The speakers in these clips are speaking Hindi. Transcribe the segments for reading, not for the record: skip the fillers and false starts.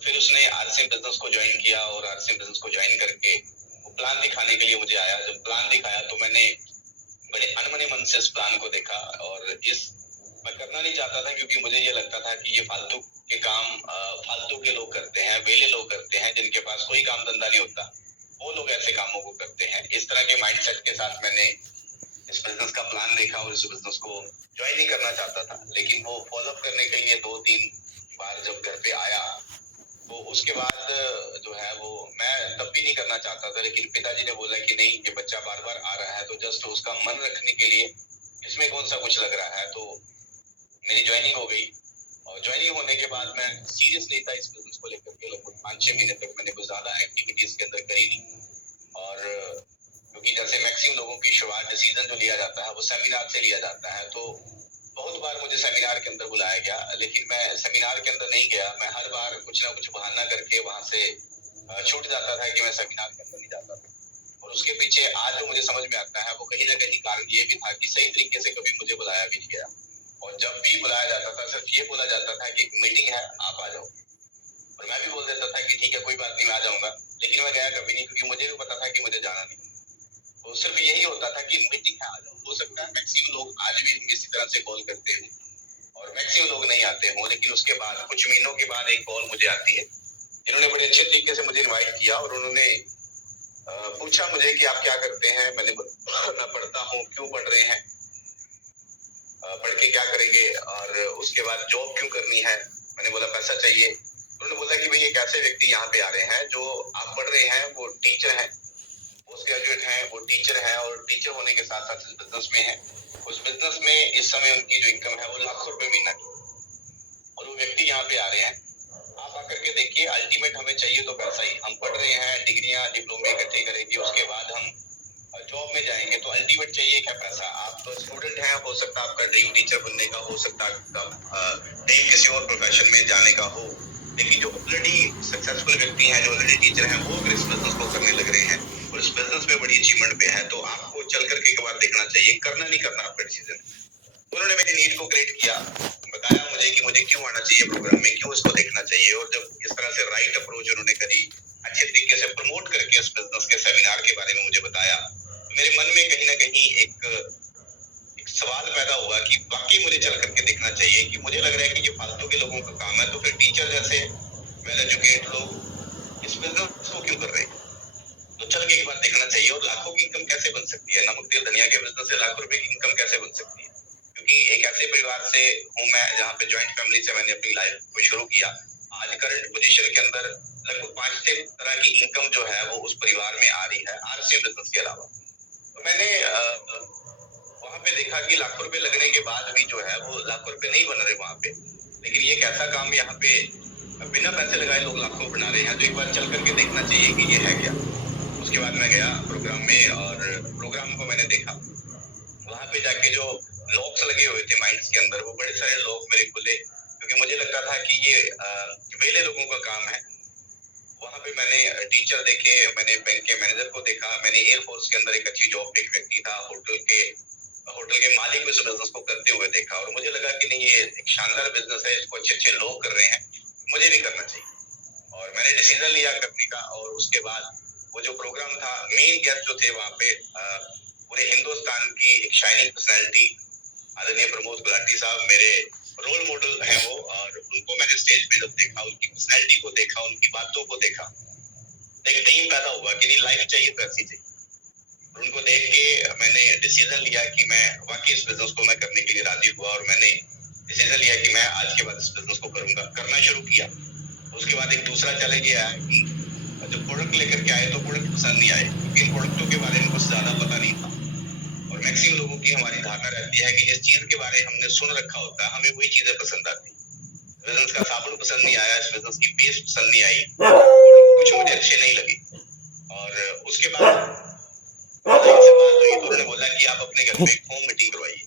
फिर उसने आरसीएम बिजनेस को ज्वाइन किया और आरसीएम बिजनेस को ज्वाइन करके वो प्लान दिखाने के लिए मुझे आया। जब प्लान दिखाया तो मैंने बड़े अनमने मन से इस प्लान को देखा और इस मैं करना नहीं चाहता था, क्योंकि मुझे ये लगता था कि ये फालतू के काम फालतू के लोग करते हैं, वेले लोग करते हैं, जिनके पास कोई काम धंधा नहीं होता, वो लोग ऐसे कामों को करते हैं। इस तरह के माइंडसेट के साथ मैंने इस बिजनेस का प्लान देखा और इस बिजनेस को ज्वाइन नहीं करना चाहता था। लेकिन वो फॉलो अप करने के लिए 2-3 बार जब घर पे आया तो उसके बाद जो है वो मैं तब भी नहीं करना चाहता था, लेकिन पिताजी ने बोला कि नहीं, ये बच्चा बार बार आ रहा है तो जस्ट उसका मन रखने के लिए इसमें कौन सा कुछ लग रहा है। तो मेरी ज्वाइनिंग हो गई और ज्वाइनिंग होने के बाद मैं सीरियस नहीं था इस बिजनेस को लेकर के। लगभग 5-6 महीने तक मैंने कुछ ज्यादा एक्टिविटीज के अंदर करी नहीं। और क्योंकि जैसे मैक्सिमम लोगों की शुरुआत डिसीजन जो लिया जाता है वो सेमिनार से लिया जाता है, तो बहुत बार मुझे सेमिनार के अंदर बुलाया गया, लेकिन मैं सेमिनार के अंदर नहीं गया। मैं हर बार कुछ ना कुछ बहाना करके वहां से छूट जाता था कि मैं सेमिनार के अंदर नहीं जाता था। और उसके पीछे आज जो मुझे समझ में आता है वो कहीं ना कहीं कारण ये भी था कि सही तरीके से कभी मुझे बुलाया भी नहीं गया। और जब भी बुलाया जाता था सिर्फ ये बोला जाता था कि एक मीटिंग है, आप आ जाओ। और मैं भी बोल देता था कि ठीक है, कोई बात नहीं, मैं आ जाऊंगा। लेकिन मैं गया कभी नहीं, क्योंकि मुझे भी पता था कि मुझे जाना नहीं। तो सिर्फ यही होता था कि मीटिंग है, आ जाओ। हो सकता है मैक्सिमम लोग आज भी इसी तरह से कॉल करते हैं और मैक्सिमम लोग नहीं आते हों, लेकिन उसके बाद कुछ महीनों के बाद एक कॉल मुझे आती है। इन्होंने बड़े अच्छे तरीके से मुझे इनवाइट किया और उन्होंने पूछा मुझे कि आप क्या करते हैं। मैंने मैं पढ़ता हूँ। क्यों पढ़ रहे हैं, पढ़ के क्या करेंगे, और उसके बाद जॉब क्यों करनी है। मैंने बोला पैसा चाहिए। उन्होंने बोला कि भाई एक ऐसे व्यक्ति यहाँ पे आ रहे हैं जो आप पढ़ रहे हैं, वो टीचर हैं, पोस्ट ग्रेजुएट हैं, वो टीचर हैं और टीचर होने के साथ साथ बिजनेस में है। उस बिजनेस में इस समय उनकी जो इनकम है वो लाखों रुपए महीना की, और वो व्यक्ति यहाँ पे आ रहे हैं। आप आकर के देखिए, अल्टीमेट हमें चाहिए तो पैसा ही। हम पढ़ रहे हैं, डिग्रियां डिप्लोमे इकट्ठे करेंगे, उसके बाद हम जॉब में जाएंगे, तो अल्टीमेट चाहिए क्या, पैसा। आप तो स्टूडेंट हैं, हो सकता है आपका ड्रीम टीचर बनने का, हो सकता है आपका ड्रीम किसी और प्रोफेशन में जाने का हो, लेकिन जो ऑलरेडी सक्सेसफुल व्यक्ति हैं, जो ऑलरेडी टीचर हैं, वो अगर इस बिजनेस को करने लग रहे हैं और इस बिजनेस में बड़ी अचीवमेंट पे है, तो आपको चल करके एक बार देखना चाहिए। करना नहीं करना आपका डिसीजन। उन्होंने मेरी नीड को क्रिएट किया, बताया मुझे कि मुझे क्यों आना चाहिए प्रोग्राम में, क्यों इसको देखना चाहिए। और जब इस तरह से राइट अप्रोच उन्होंने करी, अच्छे तरीके से प्रमोट करके इस बिजनेस के सेमिनार के बारे में मुझे बताया, मेरे मन में कहीं ना कहीं एक सवाल पैदा हुआ कि वाकई मुझे चल करके देखना चाहिए। कि मुझे लग रहा है कि ये फालतू के लोगों का काम है, तो फिर टीचर जैसे वेल एजुकेट लोग इस बिजनेस को क्यों कर रहे हैं। तो चल के एक बार देखना चाहिए। और लाखों की इनकम कैसे बन सकती है, नमक तेल धनिया के बिजनेस से लाखों रुपए की इनकम कैसे बन सकती है। क्योंकि एक ऐसे परिवार से हूँ मैं जहाँ पे ज्वाइंट फैमिली से मैंने अपनी लाइफ को शुरू किया। आज करंट पोजीशन के अंदर लगभग 5-6 तरह की इनकम जो है वो उस परिवार में आ रही है, आरसीएम बिजनेस के अलावा। तो मैंने वहां पे देखा कि लाखों रुपए लगने के बाद भी जो है वो लाखों रुपए नहीं बन रहे वहां पे। लेकिन ये एक ऐसा काम यहाँ पे बिना पैसे लगाए लोग लाखों बना रहे हैं, तो एक बार चल करके देखना चाहिए कि ये है क्या। उसके बाद मैं गया प्रोग्राम में और प्रोग्राम को मैंने देखा। वहां पे जाके जो लॉक्स लगे हुए थे माइंड्स के अंदर, वो बड़े सारे लॉक मेरे खुले, क्योंकि मुझे लगता था कि ये वेले लोगों का काम है। वहां पे मैंने टीचर देखे, मैंने बैंक के मैनेजर को देखा, मैंने एयरफोर्स के अंदर एक अच्छी जॉब पे एक व्यक्ति था, होटल के मालिक भी इस बिजनेस को करते हुए देखा। और मुझे लगा कि नहीं, ये एक शानदार बिजनेस है, इसको अच्छे अच्छे लोग कर रहे हैं, मुझे भी करना चाहिए। और मैंने डिसीजन लिया करने का। और उसके बाद वो जो प्रोग्राम था, मेन गेस्ट जो थे वहां पे पूरे हिंदुस्तान की एक शाइनिंग पर्सनैलिटी आदरणीय प्रमोद गुलाटी साहब मेरे रोल मॉडल है वो। और उनको मैंने स्टेज पे जब देखा, उनकी पर्सनैलिटी को देखा, उनकी बातों को देखा, एक ड्रीम पैदा हुआ कि नहीं, लाइफ चाहिए तो ऐसी चाहिए। उनको देख के मैंने डिसीजन लिया कि मैं वाकई इस बिजनेस को मैं करने के लिए राजी हुआ। और मैंने डिसीजन लिया कि मैं आज के बाद इस बिजनेस को करूंगा, करना शुरू किया। उसके बाद एक दूसरा चैलेंज ये आया कि जब प्रोडक्ट लेकर के आए तो प्रोडक्ट पसंद नहीं आए, क्योंकि इन प्रोडक्टों के बारे में कुछ ज्यादा पता नहीं था। और मैक्सिमम लोगों की हमारी धारणा रहती है कि जिस चीज के बारे में हमने सुन रखा होता है, हमें वही चीजें पसंद आती। बिजनेस का साबुन पसंद नहीं आया, इस बिजनेस की पेस्ट पसंद नहीं आई, कुछ मुझे अच्छे नहीं लगे। और उसके बाद से बात हुई तो उन्होंने बोला कि आप अपने घर पे एक होम मीटिंग करवाइए।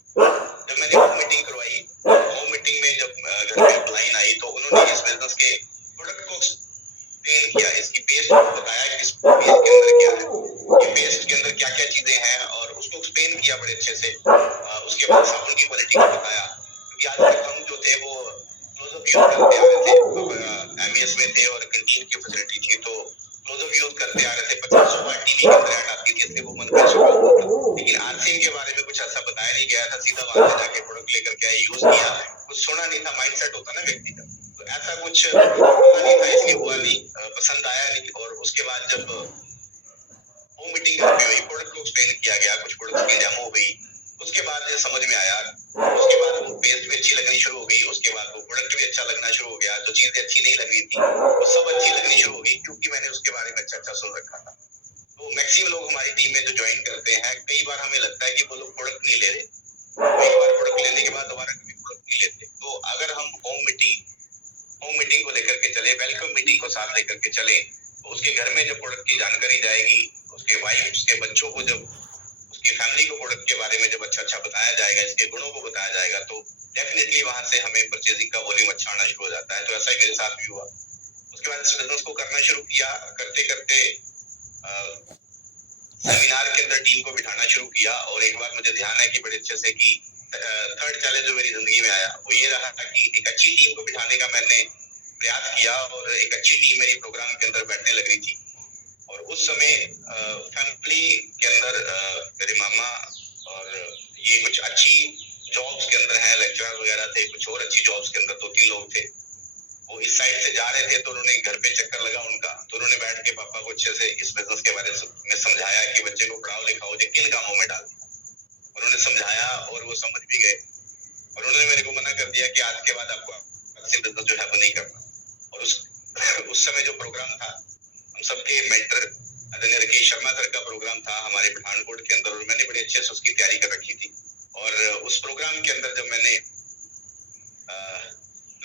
जब मैंने होम मीटिंग करवाई, होम मीटिंग में जब घर पे लाइन आई तो उन्होंने इस बिजनेस के प्रोडक्ट को एक्सप्लेन किया, इसकी पेस्ट को बताया कि इस पेस्ट के अंदर क्या है, ये पेस्ट के अंदर क्या क्या चीजें हैं, और उसको एक्सप्लेन किया बड़े अच्छे से। उसके बाद साबुन की क्वालिटी को बताया, क्योंकि आज तक हम जो थे वो क्लोजअप यूज करते आ रहे थे, जीएस में थे और कैंटीन की फैसिलिटी थी, तो क्लोजअप यूज करते आ रहे थे। 50 बार टीवी के अंदर ऐड आती थी, इसलिए वो मन कर चुका था। लेकिन आरसीएम के बारे में कुछ ऐसा बताया नहीं गया था, सीधा वहां से जाके प्रोडक्ट लेकर के यूज किया, कुछ सुना नहीं था। माइंडसेट होता ना व्यक्ति का, तो ऐसा कुछ हुआ नहीं था, इसलिए हुआ नहीं, पसंद आया नहीं। और उसके बाद जब वो मीटिंग घर पे हुई, प्रोडक्ट को एक्सप्लेन किया गया, कुछ प्रोडक्ट्स की डेमो हुई, उसके बाद ये समझ में आया। उसके बाद वो पेस्ट भी अच्छी लगनी शुरू हो गई, उसके बाद वो प्रोडक्ट भी अच्छा लगना शुरू हो गया। जो चीजें अच्छी नहीं लग रही थी वो सब अच्छी लगनी शुरू हो गई, क्योंकि मैंने उसके बारे में अच्छा अच्छा सुन रखा था। तो मैक्सिमम लोग हमारी टीम में जो ज्वाइन करते हैं, कई बार हमें लगता है कि वो लोग प्रोडक्ट नहीं ले रहे, कई बार प्रोडक्ट लेने के बाद दोबारा कभी प्रोडक्ट नहीं लेते। तो अगर हम होम मीटिंग को लेकर के चले, वेलकम मीटिंग को साथ लेकर के चले, तो उसके घर में जब प्रोडक्ट की जानकारी जाएगी, उसके वाइफ, उसके बच्चों को, जब उसकी फैमिली को प्रोडक्ट के बारे में जब अच्छा अच्छा बताया जाएगा, इसके गुणों को बताया जाएगा, तो डेफिनेटली वहां से हमें परचेजिंग का वॉल्यूम अच्छा आना शुरू हो जाता है। तो ऐसा ही मेरे साथ भी हुआ। उसके बाद इस बिजनेस को करना शुरू किया, करते करते सेमिनार के अंदर टीम को बिठाना शुरू किया। और एक बार मुझे ध्यान है कि बड़े अच्छे से कि थर्ड चैलेंज जो मेरी जिंदगी में आया वो ये रहा था कि एक अच्छी टीम को बिठाने का मैंने प्रयास किया, और एक अच्छी टीम मेरी प्रोग्राम के अंदर बैठने लग रही थी। और उस समय फैमिली के अंदर मेरे मामा और ये कुछ अच्छी जॉब्स के अंदर है, लेक्चरर वगैरह थे, कुछ और अच्छी जॉब्स के अंदर 2-3 लोग थे। वो इस साइड से जा रहे थे, तो उन्होंने घर पे चक्कर लगा उनका, तो उन्होंने बैठ के पापा को अच्छे से इस बिजनेस के बारे में समझाया कि बच्चे को पढ़ाओ लिखाओ, जो किन कामों में डाल दिया। उन्होंने समझाया और वो समझ भी गए, और उन्होंने मेरे को मना कर दिया कि आज के बाद आपको बिजनेस जो है वो नहीं करना। और उस समय जो प्रोग्राम था, हम सबके मेंटर आदरणीय राकेश शर्मा सर का प्रोग्राम था हमारे पठानकोट के अंदर, और मैंने बड़े अच्छे से उसकी तैयारी कर रखी थी। और उस प्रोग्राम के अंदर जब मैंने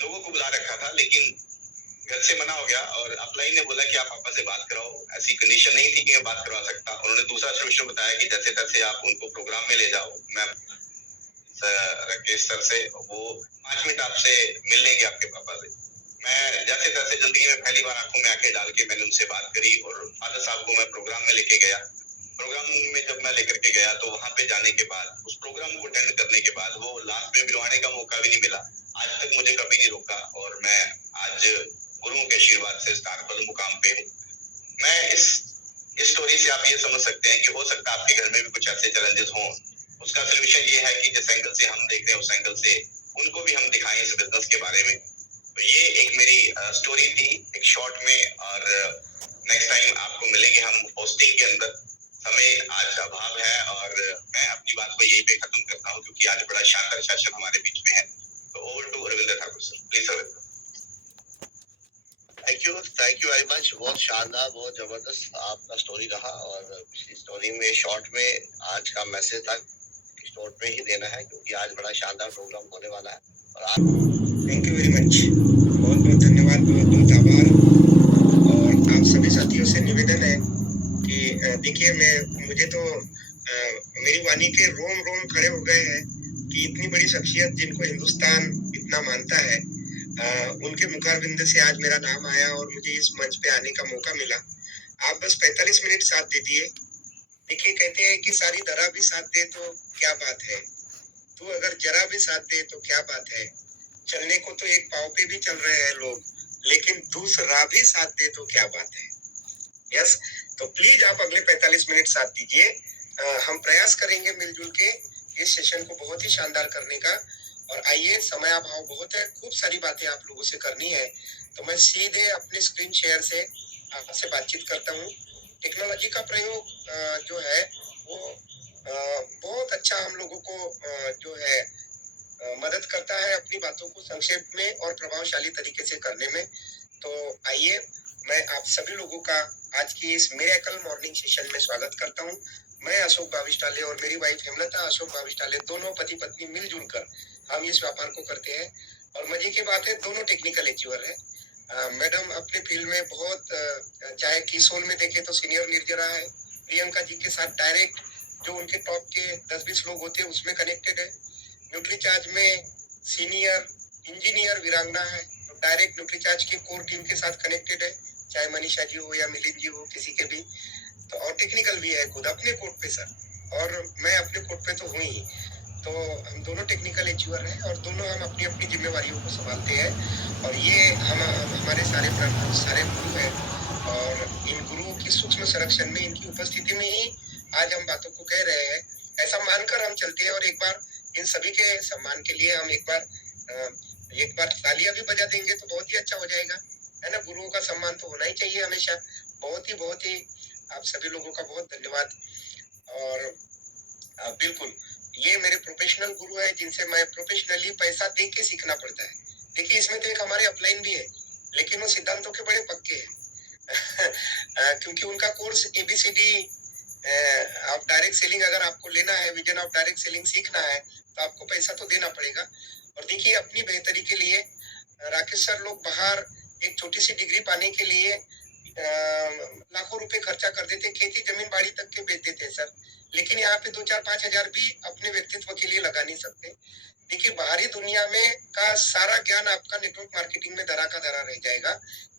लोगों को बुला रखा था, लेकिन घर से मना हो गया, और अपलाइन ने बोला कि आप पापा से बात कराओ। ऐसी कंडीशन नहीं थी कि मैं बात करवा सकता। उन्होंने दूसरा सोल्यूशन बताया कि जैसे तैसे आप उनको प्रोग्राम में ले जाओ, मैं राकेश सर से वो 5 मिनट आपसे मिल लेंगे आपके पापा से। मैं जैसे तैसे जिंदगी में पहली बार आंखों में आंखें डाल के मैंने उनसे बात करी, और फादर साहब को मैं प्रोग्राम में लेके गया। प्रोग्राम में जब मैं लेकर के गया, तो वहां पे जाने के बाद, उस प्रोग्राम को अटेंड करने के बाद, वो लास्ट में मिलवाने का मौका भी नहीं मिला। आज तक मुझे कभी नहीं रोका, और मैं आज गुरुओं के आशीर्वाद से स्टार पद मुकाम पे हूँ। मैं इस स्टोरी से आप ये समझ सकते हैं कि हो सकता है आपके घर में भी कुछ ऐसे चैलेंजेस हों। उसका सोल्यूशन ये है कि जिस एंगल से हम देख रहे हैं, उस एंगल से उनको भी हम दिखाएं इस बिजनेस के बारे में। तो ये एक मेरी स्टोरी थी एक शॉर्ट में, और नेक्स्ट टाइम आपको मिलेंगे हम पोस्टिंग के अंदर। समय आज अभाव है, और मैं अपनी बात को यही पे खत्म करता हूँ, क्योंकि आज बड़ा शानदार सेशन हमारे बीच में है। तो over to Ravindra Thakur sir, please Ravindra. Thank you very much. बहुत शानदार, बहुत जबरदस्त आपका स्टोरी रहा, और पिछली स्टोरी में शॉर्ट में आज का मैसेज था शॉर्ट में ही देना है, क्योंकि आज बड़ा शानदार प्रोग्राम होने वाला है। और आज थैंक यू वेरी मच, बहुत बहुत धन्यवाद, बहुत बहुत आभार। और आप सभी साथियों से निवेदन है कि देखिए, मुझे तो मेरी वाणी के रोम रोम खड़े हो गए हैं कि इतनी बड़ी शख्सियत जिनको हिंदुस्तान इतना मानता है, उनके मुखारबिंद से आज मेरा नाम आया और मुझे इस मंच पे आने का मौका मिला। आप बस 45 मिनट साथ दीजिए। देखिए, कहते हैं कि सारी दरा भी साथ दे तो क्या बात है, तू अगर जरा भी साथ दे तो क्या बात है। चलने को तो एक पाँव पे भी चल रहे हैं लोग, लेकिन दूसरा भी साथ दे तो क्या बात है। यस, तो प्लीज आप अगले 45 मिनट साथ दीजिए। हम प्रयास करेंगे मिलजुल के इस सेशन को बहुत ही शानदार करने का। और आइए, समय अभाव बहुत है, खूब सारी बातें आप लोगों से करनी है, तो मैं सीधे अपने स्क्रीन शेयर से आपसे बातचीत करता हूँ। टेक्नोलॉजी का प्रयोग जो है वो बहुत अच्छा हम लोगों को जो है मदद करता है अपनी बातों को संक्षेप में और प्रभावशाली तरीके से करने में। तो आइए, मैं आप सभी लोगों का आज की इस मिरेकल मॉर्निंग सेशन में स्वागत करता हूं। मैं अशोक भाविष्टाले और मेरी वाइफ हेमलता अशोक भाविष्टाले, दोनों पति पत्नी मिलजुल कर हम इस व्यापार को करते हैं। और मजे की बात है, दोनों टेक्निकल अचीवर है। मैडम अपने फील्ड में बहुत, चाहे कीसोल में देखे तो सीनियर निर्जरा है, प्रियंका जी के साथ डायरेक्ट जो उनके टॉप के 10-20 लोग होते हैं उसमें कनेक्टेड है। न्यूट्रीचार्ज में सीनियर इंजीनियर वीरांगना है, तो डायरेक्ट न्यूट्रीचार्ज की कोर टीम के साथ कनेक्टेड है, चाहे मनीषा जी हो या मिलिंद जी हो, किसी के भी। तो और टेक्निकल भी है खुद अपने कोड पे सर, और मैं अपने कोड पे तो हूँ ही। तो हम दोनों टेक्निकल अचीवर हैं और दोनों हम अपनी अपनी जिम्मेवारियों को संभालते हैं और ये हम हमारे सारे गुरु हैं और इन गुरुओं की सूक्ष्म संरक्षण में इनकी उपस्थिति में ही आज हम बातों को कह रहे हैं, ऐसा मानकर हम चलते हैं। और एक बार इन सभी के सम्मान के लिए हम एक बार तालियां भी बजा देंगे तो बहुत ही अच्छा हो जाएगा, है ना। गुरुओं का सम्मान तो होना ही चाहिए हमेशा। बहुत ही आप सभी लोगों का बहुत धन्यवाद। और बिल्कुल ये मेरे प्रोफेशनल गुरु है जिनसे मैं प्रोफेशनली पैसा दे के सीखना पड़ता है। देखिए इसमें तो एक हमारे अपलाइन भी है, लेकिन वो सिद्धांतों के बड़े पक्के हैं क्योंकि उनका course ABCD of direct selling अगर आपको लेना है, विजन ऑफ डायरेक्ट सेलिंग सीखना है तो आपको पैसा तो देना पड़ेगा। और देखिए अपनी बेहतरी के लिए राकेश सर लोग बाहर एक छोटी सी डिग्री पाने के लिए लाखों रुपए खर्चा कर देते, खेती जमीन बाड़ी तक के बेच देते हैं सर। लेकिन यहाँ पे 2-4-5 हजार भी अपने व्यक्तित्व के लिए लगा नहीं सकते। देखिए बाहरी दुनिया में का सारा ज्ञान आपका नेटवर्क मार्केटिंग में धरा का धरा रह जाएगा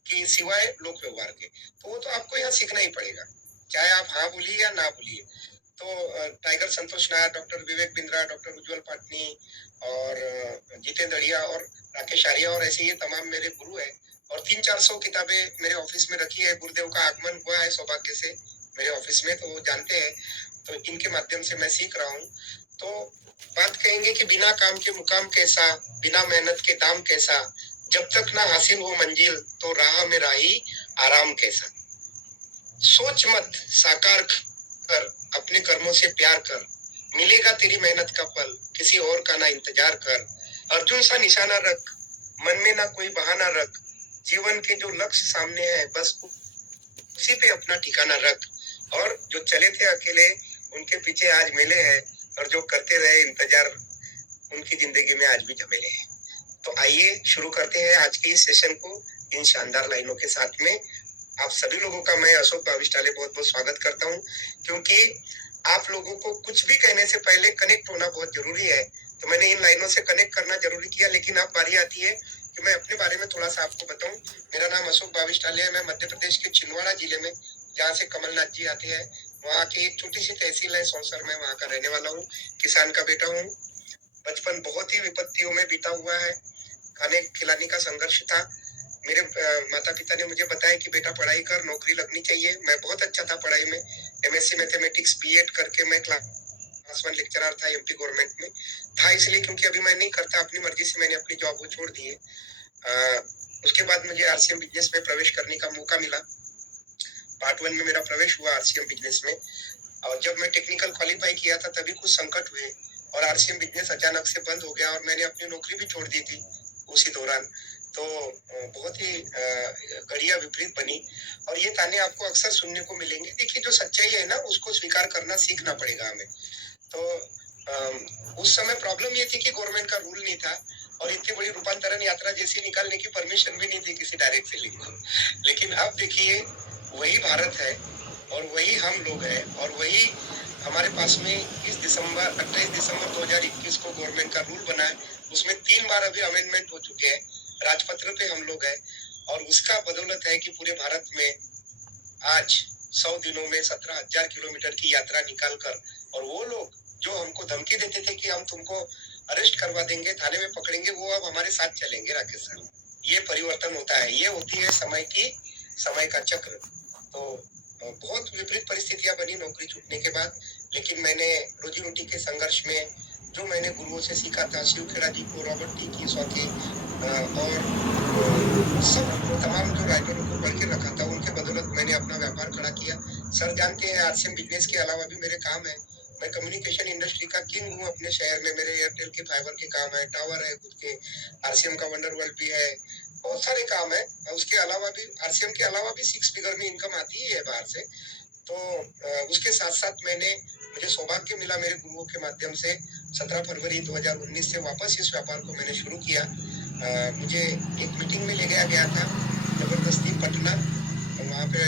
कि सिवाय लोक व्यवहार के, तो वो तो आपको यहाँ सीखना ही पड़ेगा, चाहे आप हाँ बोलिए या ना बोलिए। तो टाइगर संतोष नायर, डॉक्टर विवेक बिंद्रा, डॉक्टर उज्जवल पाटनी और जितेंद्र अड़िया और राकेश आर्या और ऐसे ये तमाम मेरे गुरु है। और 300-400 किताबें मेरे ऑफिस में रखी है। गुरुदेव का आगमन हुआ है सौभाग्य से मेरे ऑफिस में, तो वो जानते हैं। तो इनके माध्यम से मैं सीख रहा हूँ। तो बात कहेंगे कि बिना काम के मुकाम कैसा, बिना मेहनत के दाम कैसा, जब तक ना हासिल हो मंजिल तो राह में राही आराम कैसा। सोच मत साकार कर, अपने कर्मों से प्यार कर, मिलेगा तेरी मेहनत का फल, किसी और का ना इंतजार कर। अर्जुन सा निशाना रख, मन में ना कोई बहाना रख, जीवन के जो लक्ष्य सामने है बस उसी पे अपना ठिकाना रख। और जो चले थे अकेले उनके पीछे आज मिले हैं, और जो करते रहे इंतजार उनकी जिंदगी में आज भी झमेले हैं। तो आइए शुरू करते हैं आज के इस सेशन को इन शानदार लाइनों के साथ में। आप सभी लोगों का मैं अशोक भाविष्टाले बहुत बहुत स्वागत करता हूं, क्योंकि आप लोगों को कुछ भी कहने से पहले कनेक्ट होना बहुत जरूरी है। तो मैंने इन लाइनों से कनेक्ट करना जरूरी किया, लेकिन अब बारी आती है कि मैं अपने बारे में थोड़ा सा आपको बताऊं। मेरा नाम अशोक भाविष्टाले है। मैं मध्य प्रदेश के छिंदवाड़ा जिले में, जहाँ से कमलनाथ जी आते हैं, वहाँ की एक छोटी सी तहसील है सौंसर में, वहाँ का रहने वाला हूँ। किसान का बेटा हूँ। बचपन बहुत ही विपत्तियों में बीता हुआ है। खाने खिलाने का संघर्ष था। मेरे माता पिता ने मुझे बताया कि बेटा पढ़ाई कर, नौकरी लगनी चाहिए। मैं बहुत अच्छा था पढ़ाई में, MSc मैथमेटिक्स B.Ed करके मैं क्लास 1 लेक्चरर था MP गवर्नमेंट में था। इसलिए क्योंकि अभी मैं नहीं करता, अपनी मर्जी से मैंने अपनी जॉब को छोड़ दी है। उसके बाद मुझे RCM बिजनेस में प्रवेश करने का मौका मिला। पार्ट 1 में मेरा प्रवेश हुआ RCM बिजनेस में। और जब मैं टेक्निकल क्वालिफाई किया था तभी कुछ संकट हुए और RCM बिजनेस अचानक से बंद हो गया और मैंने अपनी नौकरी भी छोड़ दी थी उसी दौरान। तो बहुत ही घड़ियां विपरीत बनी और ये ताने आपको अक्सर सुनने को मिलेंगे। देखिए जो सच्चाई है ना, उसको स्वीकार करना सीखना पड़ेगा हमें। तो उस समय प्रॉब्लम ये थी कि गवर्नमेंट का रूल नहीं था और इतनी बड़ी रूपांतरण यात्रा जैसी निकालने की परमिशन भी नहीं थी किसी डायरेक्ट सेलिंग को। लेकिन अब देखिए वही भारत है और वही हम लोग हैं और वही हमारे पास में 28 दिसंबर 2021 को गवर्नमेंट का रूल बना है। उसमें 3 बार अभी अमेंडमेंट हो चुके हैं। राजपत्र पे हम लोग हैं और उसका बदौलत है कि पूरे भारत में आज 100 दिनों में 17,000 किलोमीटर की यात्रा निकालकर, और वो लोग जो हमको धमकी देते थे कि हम तुमको अरेस्ट करवा देंगे, थाने में पकड़ेंगे, वो अब हमारे साथ चलेंगे। राकेश सर, ये परिवर्तन होता है, ये होती है समय का चक्र। तो बहुत विपरीत परिस्थितियां बनी नौकरी छूटने के बाद, लेकिन मैंने रोजी रोटी के संघर्ष में जो मैंने गुरुओं से सीखा था, शिव खेड़ा जी को, रॉबर्ट टी की सौके और सब तमाम जो राइटरों को पढ़ के रखा था, उनके बदौलत मैंने अपना व्यापार खड़ा किया। सर जानते हैं RCM बिजनेस के अलावा भी मेरे काम है। मैं कम्युनिकेशन इंडस्ट्री का किंग हूँ अपने शहर में। मेरे एयरटेल के फाइबर के काम है, टावर है खुद के, RCM का वंडर वर्ल्ड भी है, बहुत सारे काम है। उसके अलावा भी RCM के अलावा भी 6 फिगर में इनकम आती ही है बाहर से। तो उसके साथ साथ मुझे सौभाग्य मिला मेरे गुरुओं के माध्यम से 17 फरवरी 2019 से वापस इस व्यापार को मैंने शुरू किया। मुझे एक मीटिंग में ले गया था जबरदस्ती पटना, वहाँ पे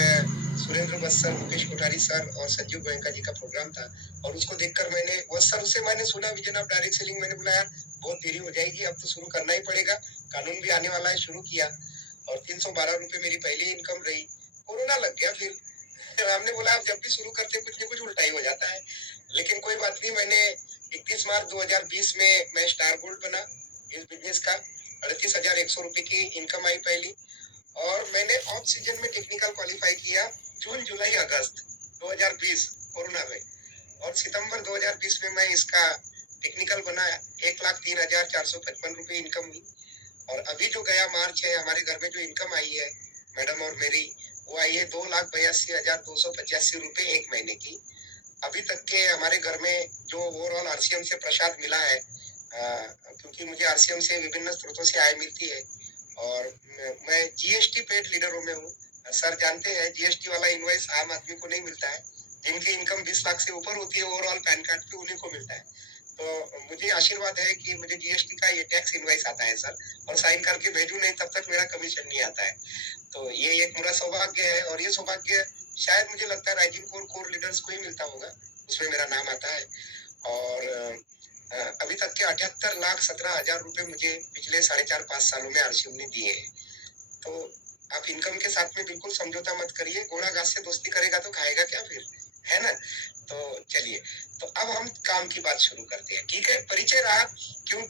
सुरेंद्र बस्सर, मुकेश कोठारी सर और संजीव गोयनका जी का प्रोग्राम था और उसको देखकर मैंने सुना विजन ऑफ डायरेक्ट सेलिंग। मैंने बोला यार बहुत देरी हो जाएगी, अब तो शुरू करना ही पड़ेगा, कानून भी आने वाला है। शुरू किया और 312 रुपए मेरी पहली इनकम रही। कोरोना लग गया, फिर हमने बोला अब जब भी शुरू करते कुछ न कुछ उल्टा ही हो जाता है, लेकिन कोई बात नहीं। मैंने 31 मार्च 2020 में मैं स्टार गोल्ड बना इस बिजनेस का। 38,100 रुपए की इनकम आई पहली। और मैंने ऑफ सीजन में टेक्निकल क्वालिफाई किया जून जुलाई अगस्त 2020 कोरोना में। और सितंबर 2020 में मैं इसका टेक्निकल बना 1,03,455 रुपए इनकम हुई। और अभी जो गया मार्च है, हमारे घर में जो इनकम आई है मैडम और मेरी, वो आई है 2,82,285 रुपए एक महीने की। अभी तक के हमारे घर में जो ओवरऑल आरसीएम से प्रसाद मिला है, क्योंकि मुझे आरसीएम से विभिन्न स्रोतों से आय मिलती है और मैं जीएसटी पेड लीडरों में हूँ। सर जानते हैं जीएसटी वाला इनवॉइस आम आदमी को नहीं मिलता है। जिनकी इनकम 20 लाख से ऊपर होती है ओवरऑल पैन कार्ड पे, उन्हीं को मिलता है। तो मुझे आशीर्वाद है कि मुझे जीएसटी का ये टैक्स इनवॉइस आता है सर, और साइन करके भेजू नहीं तब तक मेरा कमीशन नहीं आता है। तो ये एक मेरा सौभाग्य है, और ये सौभाग्य शायद मुझे लगता है राइजिंग कोर लीडर्स को ही मिलता होगा, उसमें मेरा नाम आता है। और अभी तक के 78,17,000 रुपए मुझे पिछले 4.5-5 सालों में आरसीएम ने दिए हैं। तो आप इनकम के साथ में बिल्कुल समझौता मत करिए। घोड़ा घास से दोस्ती करेगा तो खाएगा क्या फिर, है ना? तो चलिए, तो अब हम काम की बात शुरू करते हैं। ठीक है, परिचय रहा क्यों